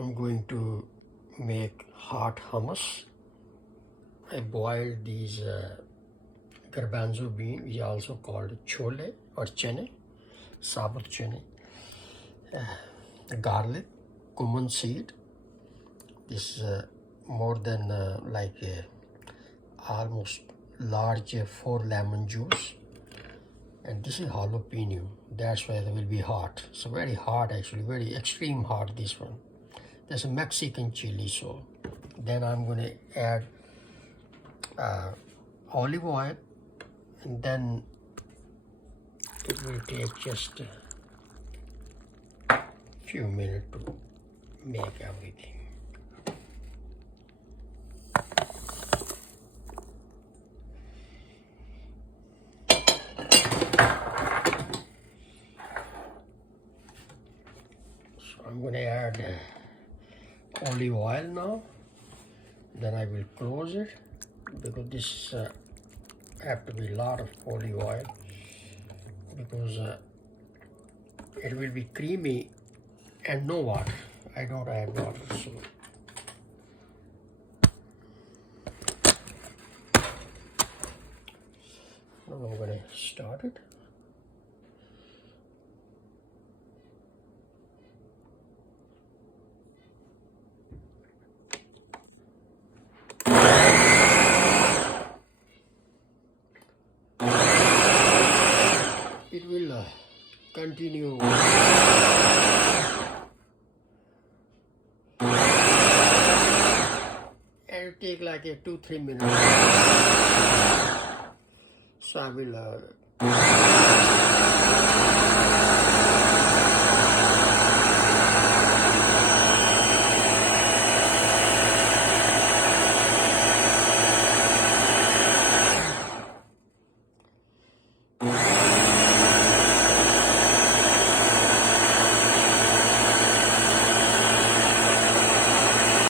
I'm going to make hot hummus. I boiled these garbanzo bean, which is also called chole or chane, sabut chane, garlic, cumin seed. This is more than almost large 4 lemon juice, and this is jalapeno. That's why it will be hot. So very hot, actually, very extreme hot, this one. There's a Mexican chili. So then I'm going to add olive oil, and then it will take just a few minutes to make everything. So I'm going to add olive oil now. Then I will close it, because this have to be a lot of olive oil, because it will be creamy and no water. I don't add water. So now I'm going to start it. It will continue and it take like a 2-3 minutes. So I will